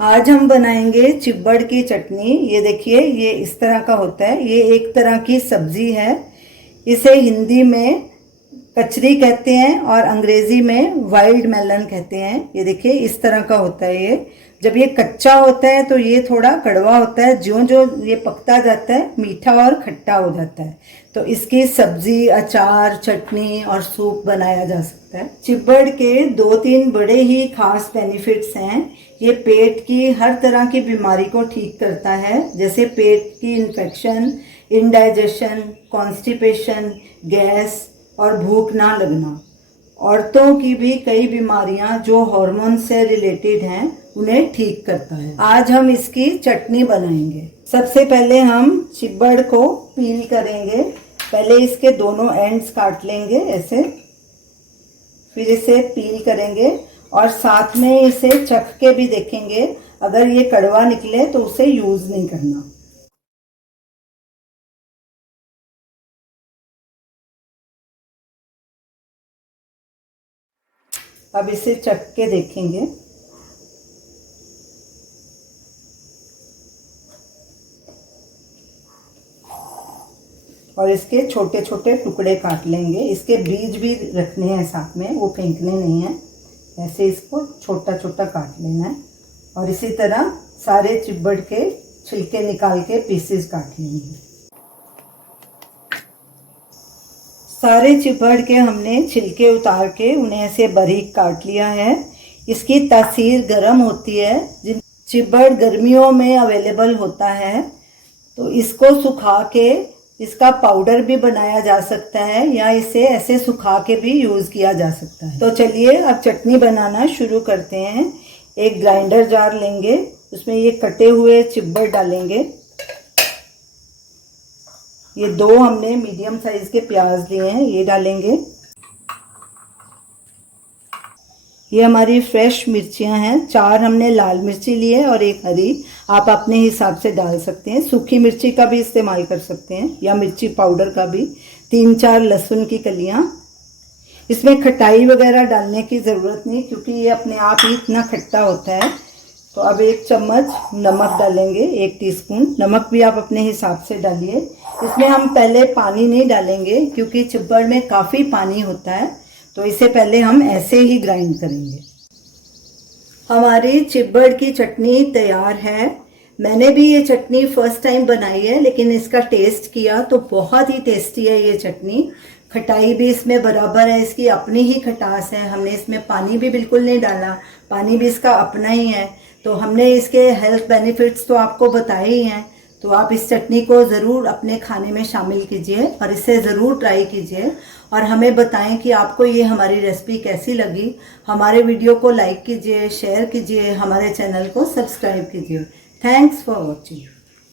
आज हम बनाएंगे चिब्बड़ की चटनी। ये देखिए, ये इस तरह का होता है। ये एक तरह की सब्जी है। इसे हिंदी में कचरी कहते हैं और अंग्रेजी में वाइल्ड मेलन कहते हैं। ये देखिए, इस तरह का होता है। ये जब ये कच्चा होता है तो ये थोड़ा कड़वा होता है। ज्यों ज्यों ये पकता जाता है मीठा और खट्टा हो जाता है। तो इसकी सब्जी, अचार, चटनी और सूप बनाया जा सकता है। चिब्बड़ के 2-3 बड़े ही खास बेनिफिट्स हैं। ये पेट की हर तरह की बीमारी को ठीक करता है, जैसे पेट की इन्फेक्शन, इंडाइजेशन, कॉन्स्टिपेशन, गैस और भूख ना लगना। औरतों की भी कई बीमारियां जो हार्मोन से रिलेटेड हैं उन्हें ठीक करता है। आज हम इसकी चटनी बनाएंगे। सबसे पहले हम चिब्बड़ को पील करेंगे। पहले इसके दोनों एंड्स काट लेंगे ऐसे, फिर इसे पील करेंगे और साथ में इसे चख के भी देखेंगे। अगर ये कड़वा निकले तो उसे यूज नहीं करना। अब इसे चख के देखेंगे। और इसके छोटे छोटे टुकड़े काट लेंगे। इसके बीज भी रखने हैं साथ में, वो फेंकने नहीं है। ऐसे इसको छोटा छोटा काट लेना है। और इसी तरह सारे चिब्बड़ के छिलके निकाल के पीसेस काट लेंगे। सारे चिब्बड़ के हमने छिलके उतार के उन्हें ऐसे बारीक काट लिया है। इसकी तासीर गर्म होती है। चिब्बड़ गर्मियों में अवेलेबल होता है, तो इसको सुखा के इसका पाउडर भी बनाया जा सकता है या इसे ऐसे सुखा के भी यूज़ किया जा सकता है। तो चलिए अब चटनी बनाना शुरू करते हैं। एक ग्राइंडर जार लेंगे, उसमें ये कटे हुए चिब्बड़ डालेंगे। ये 2 हमने मीडियम साइज के प्याज लिए हैं, ये डालेंगे। ये हमारी फ्रेश मिर्चियां हैं। 4 हमने लाल मिर्ची ली है और 1 हरी। आप अपने हिसाब से डाल सकते हैं। सूखी मिर्ची का भी इस्तेमाल कर सकते हैं या मिर्ची पाउडर का भी। 3-4 लहसुन की कलियां। इसमें खटाई वगैरह डालने की ज़रूरत नहीं, क्योंकि ये अपने आप ही इतना खट्टा होता है। तो अब 1 चम्मच नमक डालेंगे, 1 टीस्पून। नमक भी आप अपने हिसाब से डालिए। इसमें हम पहले पानी नहीं डालेंगे, क्योंकि चिब्बड़ में काफ़ी पानी होता है, तो इसे पहले हम ऐसे ही ग्राइंड करेंगे। हमारी चिब्बड़ की चटनी तैयार है। मैंने भी ये चटनी फर्स्ट टाइम बनाई है, लेकिन इसका टेस्ट किया तो बहुत ही टेस्टी है ये चटनी। खटाई भी इसमें बराबर है, इसकी अपनी ही खटास है। हमने इसमें पानी भी बिल्कुल नहीं डाला, पानी भी इसका अपना ही है। तो हमने इसके हेल्थ बेनिफिट्स तो आपको बताए ही हैं। तो आप इस चटनी को ज़रूर अपने खाने में शामिल कीजिए और इसे ज़रूर ट्राई कीजिए और हमें बताएं कि आपको ये हमारी रेसिपी कैसी लगी। हमारे वीडियो को लाइक कीजिए, शेयर कीजिए, हमारे चैनल को सब्सक्राइब कीजिए। Thanks for watching.